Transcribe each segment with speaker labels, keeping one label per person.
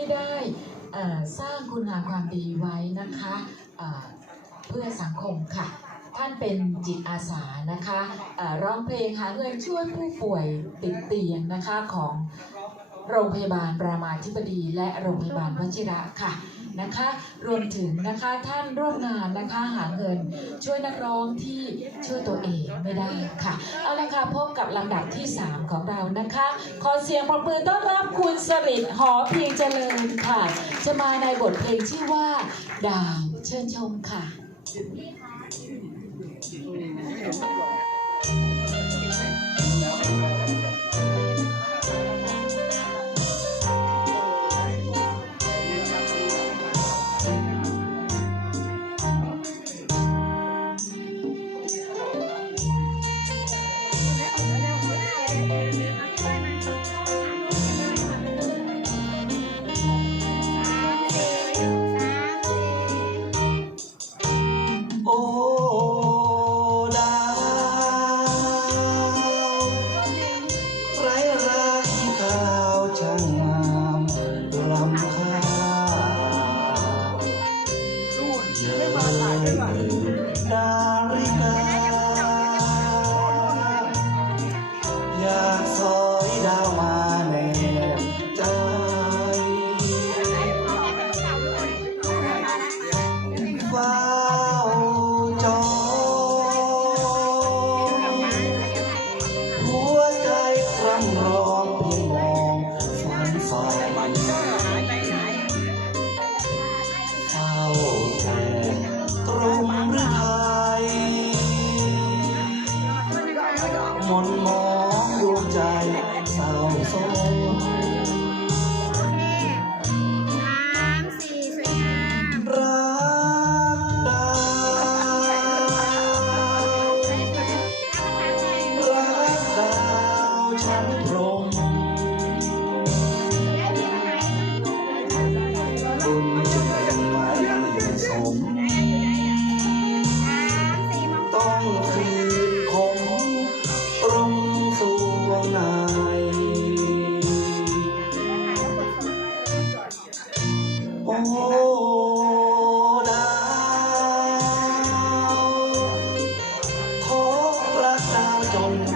Speaker 1: ที่ได้สร้างคุณงามความดีไว้นะคะเอ่อเพื่อสังคมค่ะ ท่านเป็นจิตอาสานะคะร้องเพลงหาเงินช่วยผู้ป่วยติดเตียงนะคะของโรงพยาบาลรามาธิบดีและโรงพยาบาลวชิระค่ะ นะคะ รวมถึงนะคะท่านร่วมงานนะคะหาเงิน ช่วยนักร้องที่ช่วยตัวเองไม่ได้ค่ะ เอาละค่ะพบกับลำดับที่ 3 ของเรานะคะ ขอเสียงปรบมือต้อนรับคุณสริตหอเพียงเจริญค่ะ จะมาในบทเพลงชื่อว่าดาวเชิญชมค่ะ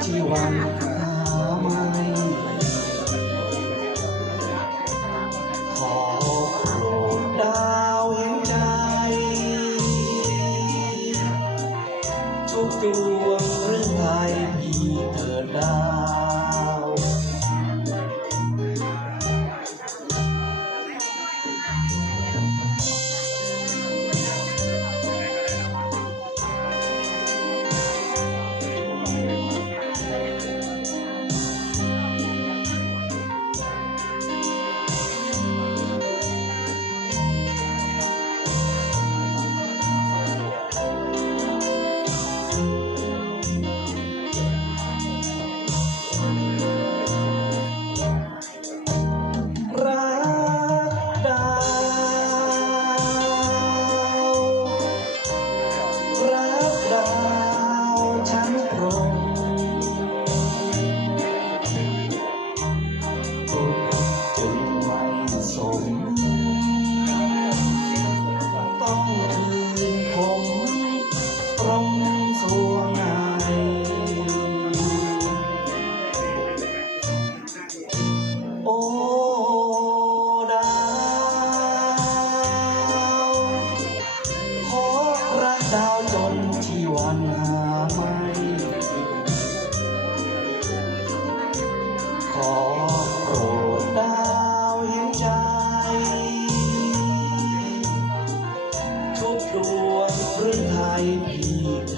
Speaker 2: จน ที่วันหาไม่ขอโปรดดาวเห็นใจ ทุกดวงพรื้ไทยพี่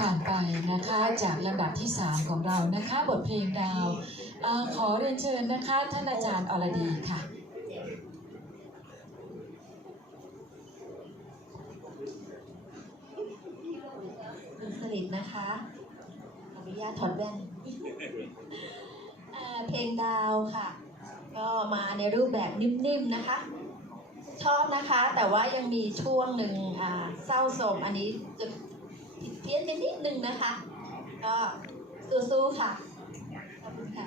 Speaker 1: ผ่านไปนะคะจากลำดับที่ 3 ของเรานะคะ บทเพลงดาวอขอเรียนเชิญนะคะ ท่านอาจารย์อรดีค่ะ
Speaker 3: คุณสลิดนะคะอนุญาตถอดแว่นเพลงดาวค่ะ ก็มาในรูปแบบนิ่มๆนะคะชอบนะคะแต่ว่ายังมีช่วงหนึ่งเศร้าโศมอันนี้จะ ผิดเพี้ยนกันนิดนึงนะคะ ก็สู้ๆค่ะ ขอบคุณค่ะ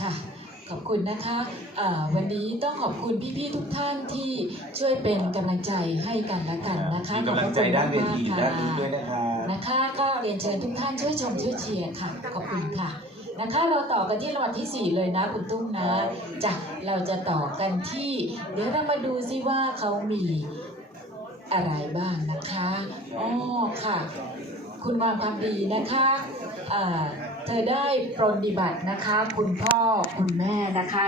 Speaker 1: ค่ะ ขอบคุณนะคะเอ่อวันนี้ต้องขอบคุณพี่ๆทุกท่านที่ช่วยเป็นกำลังใจให้กันและกันนะคะ
Speaker 2: มีกำลังใจด้านเวทีอยู่
Speaker 1: ข
Speaker 2: ด้า
Speaker 1: อนบพระ
Speaker 2: นู้น
Speaker 1: คุณ
Speaker 2: ด้วย
Speaker 1: มากๆ
Speaker 2: นะคะ
Speaker 1: นะคะ ก็เรียนเชิญทุกท่านช่วยชมช่วยเชียร์ค่ะ ขอบคุณค่ะนะคะเราต่อกันที่รางวัลที่ 4 เลยนะคุณตุ้มนะจ้ะเราจะต่อกันที่ เดี๋ยวเรามาดูซิว่าเขามี อะไรบ้างนะคะอ๋อค่ะ คุณงามความดีนะคะเธอได้ปรนนิบัตินะคะ คุณพ่อคุณแม่นะคะ